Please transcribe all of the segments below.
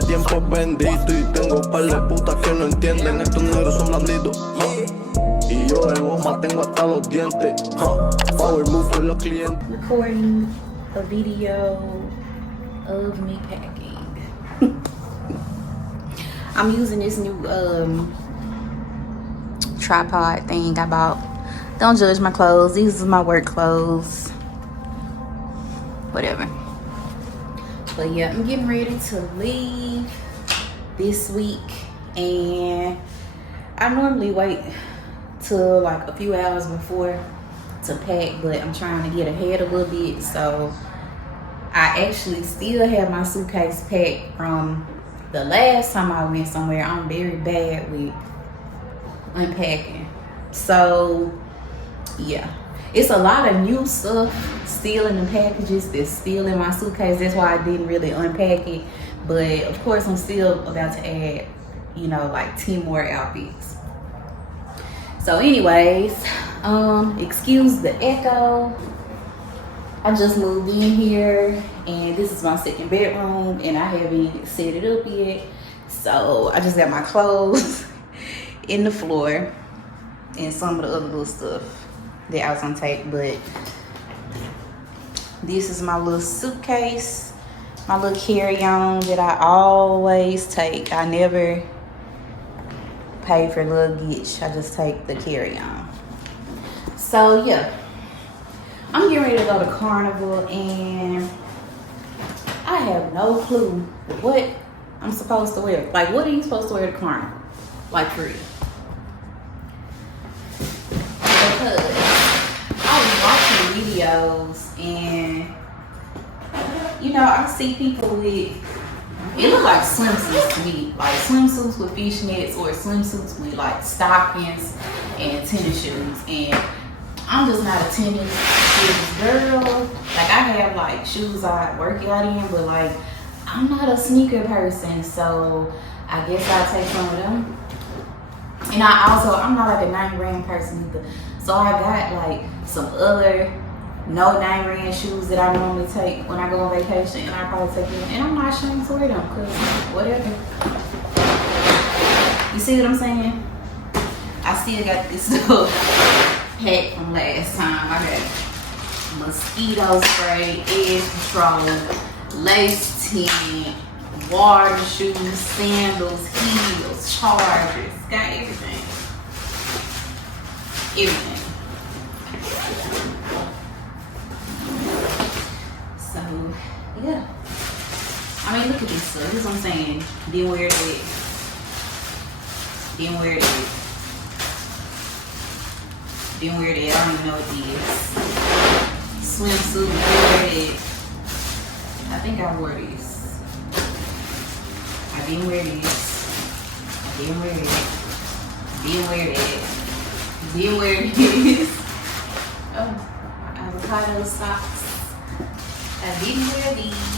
tiempo es bendito y tengo par de putas que no entienden. Estos negros son blanditos, y yo de goma tengo hasta los dientes. Power move con los clientes. Recording a video of me packing. I'm using this new tripod thing I bought. Don't judge my clothes. These are my work clothes. Whatever. But yeah, I'm getting ready to leave this week, and I normally wait till like a few hours before to pack, but I'm trying to get ahead a little bit, so I actually still have my suitcase packed from the last time I went somewhere. I'm very bad with unpacking, so yeah, it's a lot of new stuff still in the packages that's still in my suitcase. That's why I didn't really unpack it, but of course I'm still about to add, you know, like 10 more outfits. So anyways, excuse the echo. I just moved in here, and this is my second bedroom, and I haven't set it up yet. So I just got my clothes in the floor and some of the other little stuff that I was gonna take, but this is my little suitcase, my little carry-on that I always take. I never pay for luggage, I just take the carry-on. So yeah, I'm getting ready to go to Carnival, and I have no clue what I'm supposed to wear. Like, what are you supposed to wear to Carnival? Like, for real. Because I was watching videos, and you know, I see people with, it look like swimsuits to me, like swimsuits with fishnets or swimsuits with like stockings and tennis shoes, and I'm just not a tennis shoes girl. Like, I have like shoes I work out in, but like I'm not a sneaker person, so I guess I'll take some of them. And I'm not like a name brand person either, so I got like some other no name brand shoes that I normally take when I go on vacation, and I probably take them, and I'm not ashamed to wear them, because whatever. You see what I'm saying? I still got this stuff packed from last time. I got mosquito spray, edge control, lace tint, water shoes, sandals, heels, chargers, got everything. Everything. So yeah, I mean, look at this stuff. This is what I'm saying. Didn't wear it. Didn't wear it. Didn't wear that. I don't even know what it is. Swimsuit, wear it. I think I wore this. I didn't wear this. I didn't wear it. Didn't wear that. Didn't wear this. Oh, avocado socks. I didn't wear these.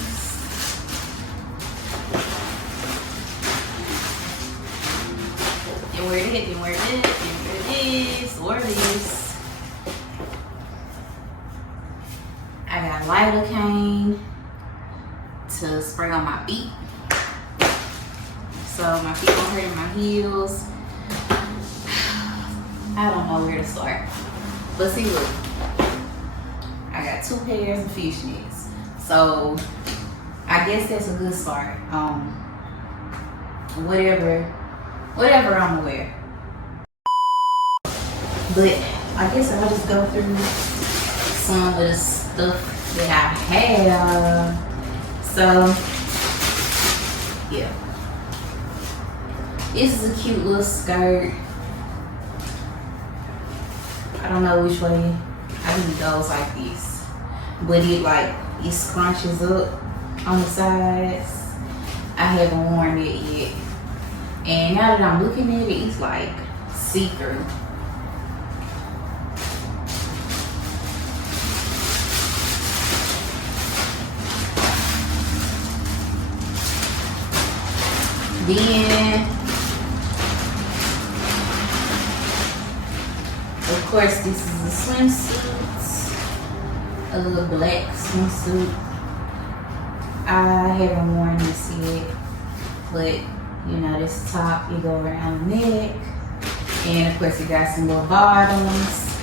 Didn't wear that. Didn't wear that. Didn't wear this or this. I got lidocaine to spray on my feet, so my feet don't hurt in my heels. I don't know where to start, but see, look, I got 2 pairs of fishnets, so I guess that's a good start. Whatever I'm gonna wear. But I guess I'll just go through some of the stuff that I have. So yeah, this is a cute little skirt. I don't know which way. I think it goes like this, but it scrunches up on the sides. I haven't worn it yet, and now that I'm looking at it, it's like see-through. Then, of course, this is a swimsuit, a little black swimsuit. I haven't worn this yet. but you know, this top, you go around the neck. And of course, you got some little bottoms.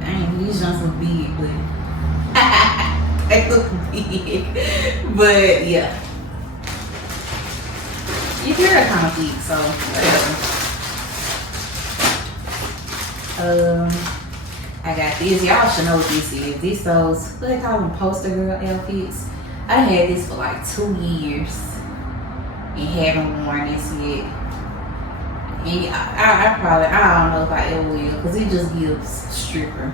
Dang, these jumps look big, but they look big. But yeah. Your hair kind of big, so whatever. I got this. Y'all should know what this is. These those, what they call them, poster girl outfits. I had this for like 2 years and haven't worn this yet. And I don't know if I ever will, because it just gives stripper.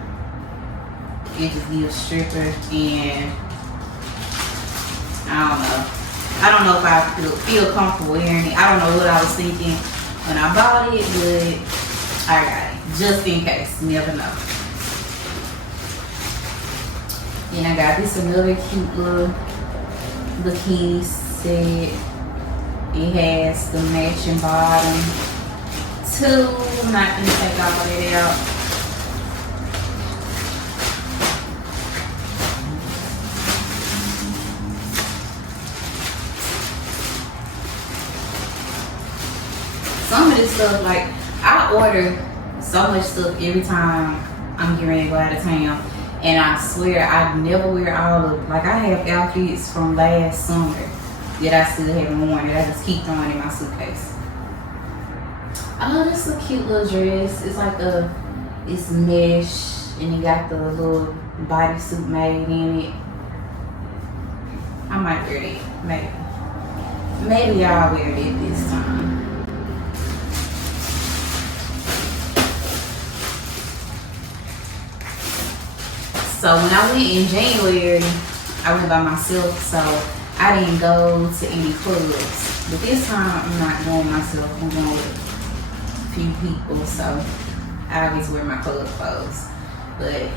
It just gives stripper, and I don't know if I feel comfortable wearing it. I don't know what I was thinking when I bought it, but I got it just in case. Never know. And I got this another cute little bikini set. It has the matching bottom too. I'm not gonna take all of it out. Some of this stuff, like, I order so much stuff every time I'm getting ready to go out of town. And I swear I never wear all of them. Like, I have outfits from last summer that I still haven't worn, that I just keep throwing in my suitcase. Oh, this is a cute little dress. It's like it's mesh, and you got the little bodysuit made in it. I might wear it, maybe. Maybe I'll wear it this time. So when I went in January, I went by myself, so I didn't go to any clubs. But this time, I'm not going myself. I'm going with a few people, so I always wear my club clothes. But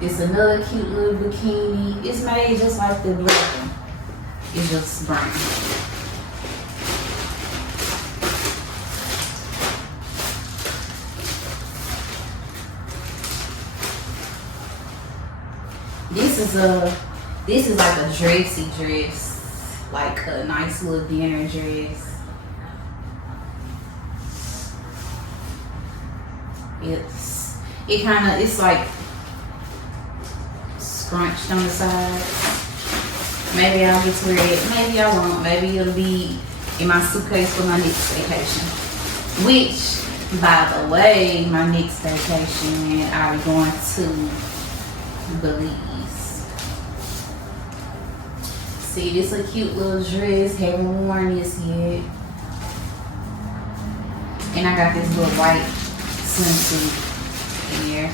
it's another cute little bikini. It's made just like the black one. It's just brown. This is like a dressy dress, like a nice little dinner dress. It's like scrunched on the side. Maybe I'll get to wear it. Maybe I won't. Maybe it'll be in my suitcase for my next vacation. Which, by the way, my next vacation, I'm going to Belize. See, this is a cute little dress. Haven't worn this yet. And I got this little white swimsuit in here.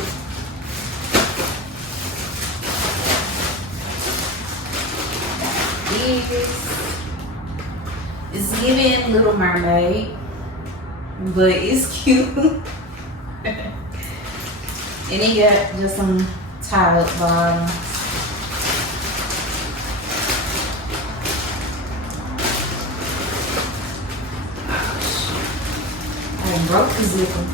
It's giving Little Mermaid, but it's cute. And it got just some tie-up bottoms. I broke the zipper.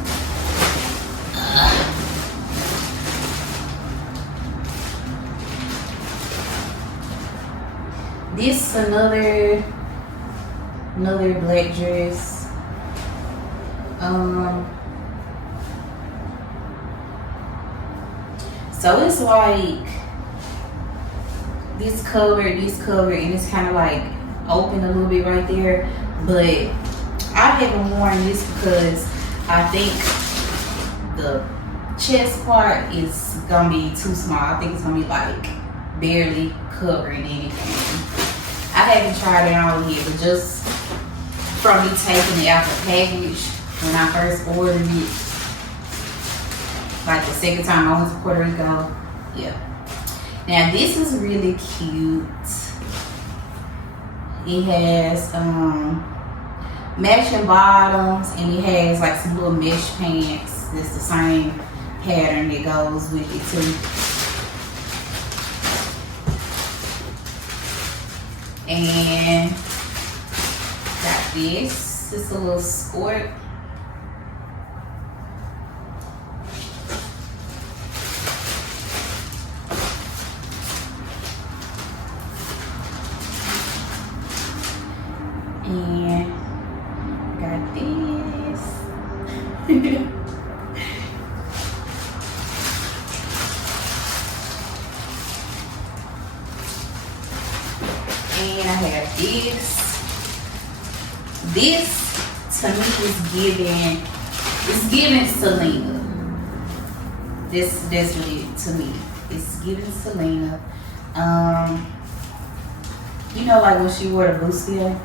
This is another black dress. So it's like this color, and it's kind of like open a little bit right there. But I haven't worn this because I think the chest part is gonna be too small. I think it's gonna be like barely covering anything. I haven't tried it on yet, but just from me taking it out the package when I first ordered it, like the second time I went to Puerto Rico, yeah. Now this is really cute. It has matching bottoms, and it has like some little mesh pants. It's the same pattern that goes with it too. And got this. It's a little skirt. And I have this. This to me it's giving Selena. That's really to me. It's giving Selena. You know, like when she wore the bustier.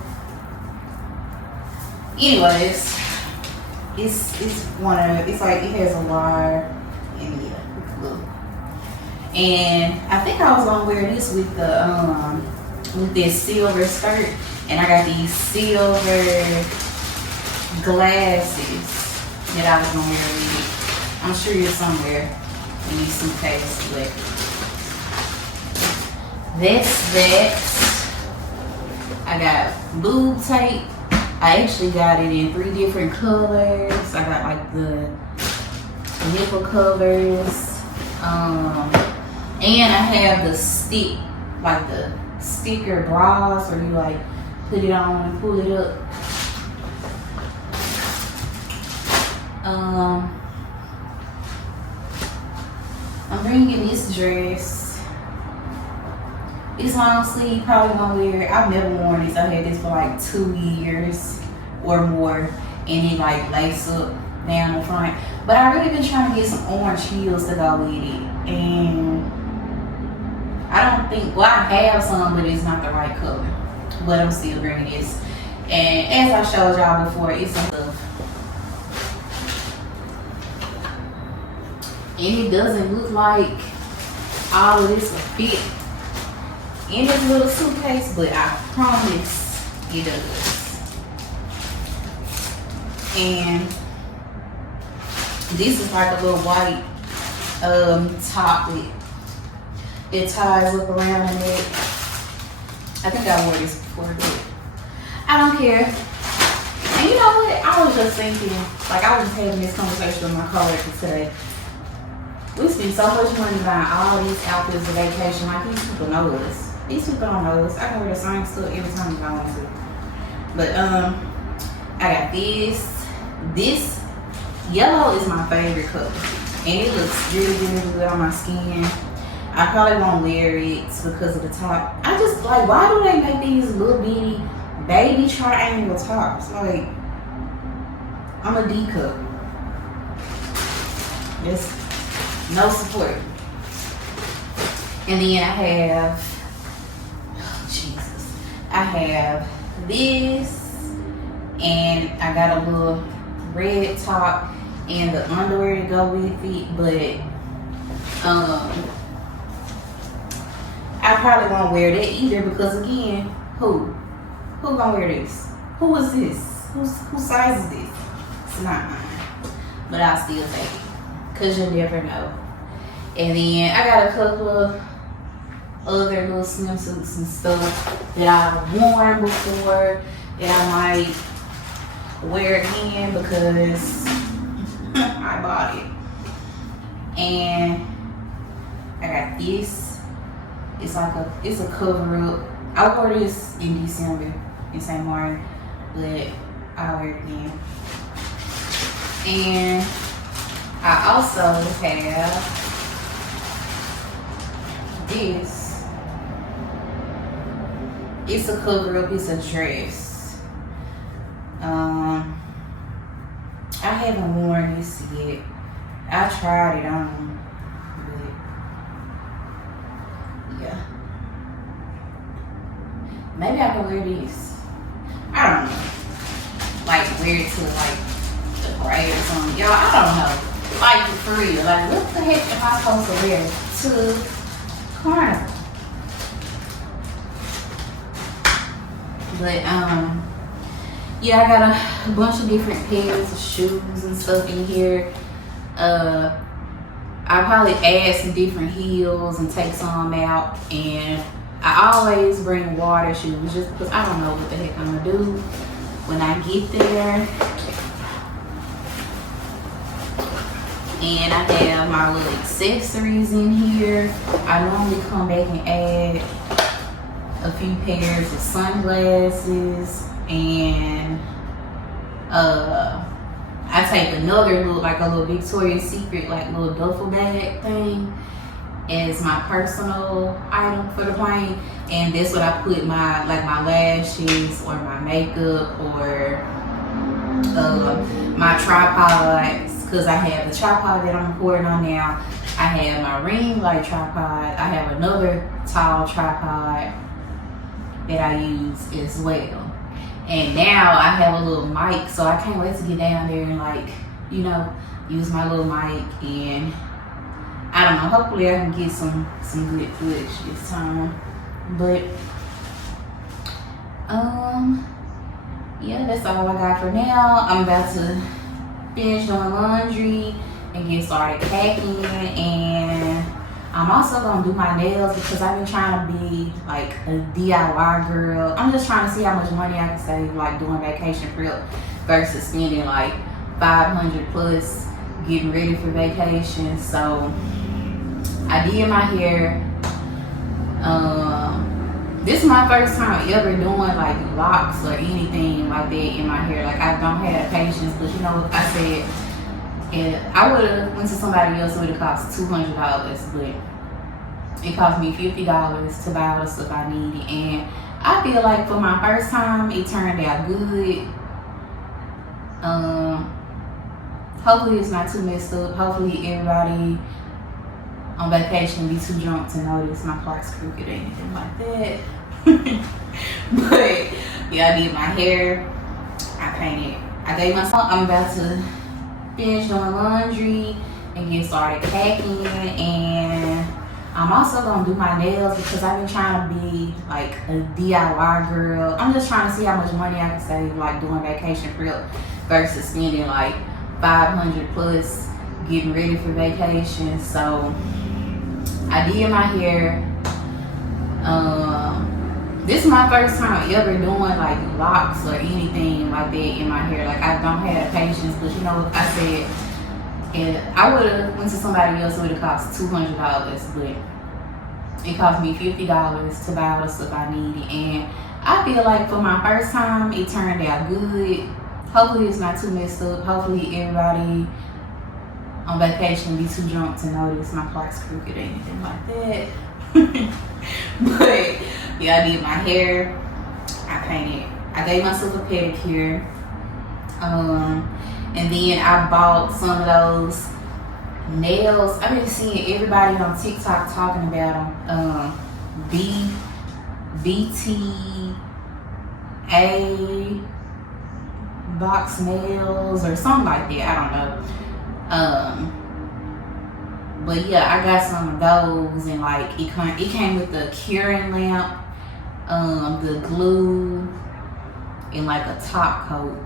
Anyways, it's like it has a wire in it. Look. And I think I was gonna wear this with the with this silver skirt, and I got these silver glasses that I was gonna wear with it. I'm sure you're somewhere in these suitcases, but that's that. I got boob tape. I actually got it in 3 different colors. I got like the nipple covers, and I have the stick, like the sticker bras where you like put it on and pull it up. I'm bringing this dress. It's long sleeve, probably gonna wear it. I've never worn this. I had this for like 2 years or more, and it like lace up down the front. But I really been trying to get some orange heels to go with it, and I don't think, well, I have some, but it's not the right color. But I'm still bringing this. And as I showed y'all before, it's some stuff. And it doesn't look like all of this will fit in this little suitcase, but I promise it does. And this is like a little white top with it ties up around the neck. I think I wore this before, but I don't care. And you know what? I was just thinking, like I was just having this conversation with my coworker today. We spend so much money buying all these outfits for vacation. Like these people know us. These people don't know us. I can wear the same stuff every time I want to. But I got this. This yellow is my favorite color, and it looks really, really good on my skin. I probably won't wear it because of the top. I just like, why do they make these little bitty baby triangle tops? Like, I'm a D cup. There's no support. And then I have, oh Jesus, I have this, and I got a little red top and the underwear to go with it, but I probably won't wear that either because again, who gonna wear this? Who is this? Whose size is this? It's not mine, but I'll still take it because you never know. And then I got a couple of other little swimsuits and stuff that I've worn before that I might wear again because I bought it. And I got this. It's a cover up. I wore this in December in St. Martin, but I'll wear it again. And I also have this. It's a cover up, it's a dress. I haven't worn this yet. I tried it on, but yeah. Maybe I can wear this. I don't know. Like wear it to like the parade or something. Y'all, I don't know. Like for real. Like what the heck am I supposed to wear to Carnival? But yeah, I got a bunch of different pairs of shoes and stuff in here. I probably add some different heels and take some out, and I always bring water shoes just because I don't know what the heck I'm gonna do when I get there. And I have my little accessories in here. I normally come back and add a few pairs of sunglasses, and I I take another little, like a little Victoria's Secret, like little duffel bag thing as my personal item for the plane. And that's what I put my, like my lashes or my makeup or my tripods, because I have the tripod that I'm recording on now. I have my ring light tripod. I have another tall tripod that I use as well. And now I have a little mic, so I can't wait to get down there and, like, you know, use my little mic. And I don't know, hopefully I can get some good footage this time. But yeah, that's all I got for now. I'm about to finish doing laundry and get started packing, and I'm also gonna do my nails because I've been trying to be like a DIY girl. I'm just trying to see how much money I can save, like doing vacation prep versus spending like $500 plus getting ready for vacation. So I did my hair. This is my first time ever doing like locks or anything like that in my hair. Like, I don't have patience, but you know, I said, and I would have went to somebody else, it would have cost $200, but it cost me $50 to buy all the stuff I needed. And I feel like for my first time, it turned out good. Hopefully it's not too messed up. Hopefully everybody on vacation be too drunk to notice my plaits crooked or anything like that. But yeah, I did my hair, I painted, I gave myself, I'm about to finish doing laundry and get started packing. And I'm also gonna do my nails because I've been trying to be like a DIY girl. I'm just trying to see how much money I can save, like doing vacation prep versus spending like $500 plus getting ready for vacation. So I did my hair. This is my first time ever doing like locks or anything like that in my hair. Like, I don't have patience, but you know, I said, and I would have went to somebody else, it would have cost $200, but it cost me $50 to buy all the stuff I needed. And I feel like for my first time, it turned out good. Hopefully it's not too messed up. Hopefully everybody on vacation be too drunk to notice my plaits crooked or anything like that. But yeah, I did my hair, I painted, I gave myself a pedicure, and then I bought some of those nails. I've been seeing everybody on TikTok talking about them. BTA box nails or something like that, I don't know. But yeah, I got some of those, and like it came with the curing lamp, the glue, and like a top coat.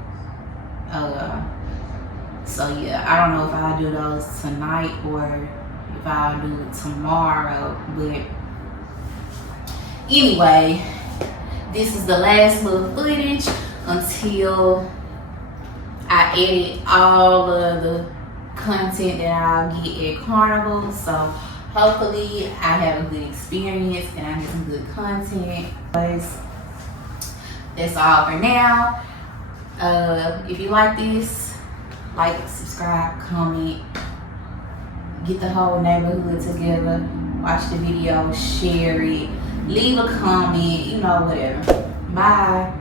So yeah, I don't know if I'll do those tonight or if I'll do it tomorrow. But anyway, this is the last little footage until I edit all of the content that I'll get at Carnival. So hopefully I have a good experience and I get some good content. That's all for now. If you like this, like, subscribe, comment, get the whole neighborhood together, watch the video, share it, leave a comment, you know, whatever. Bye.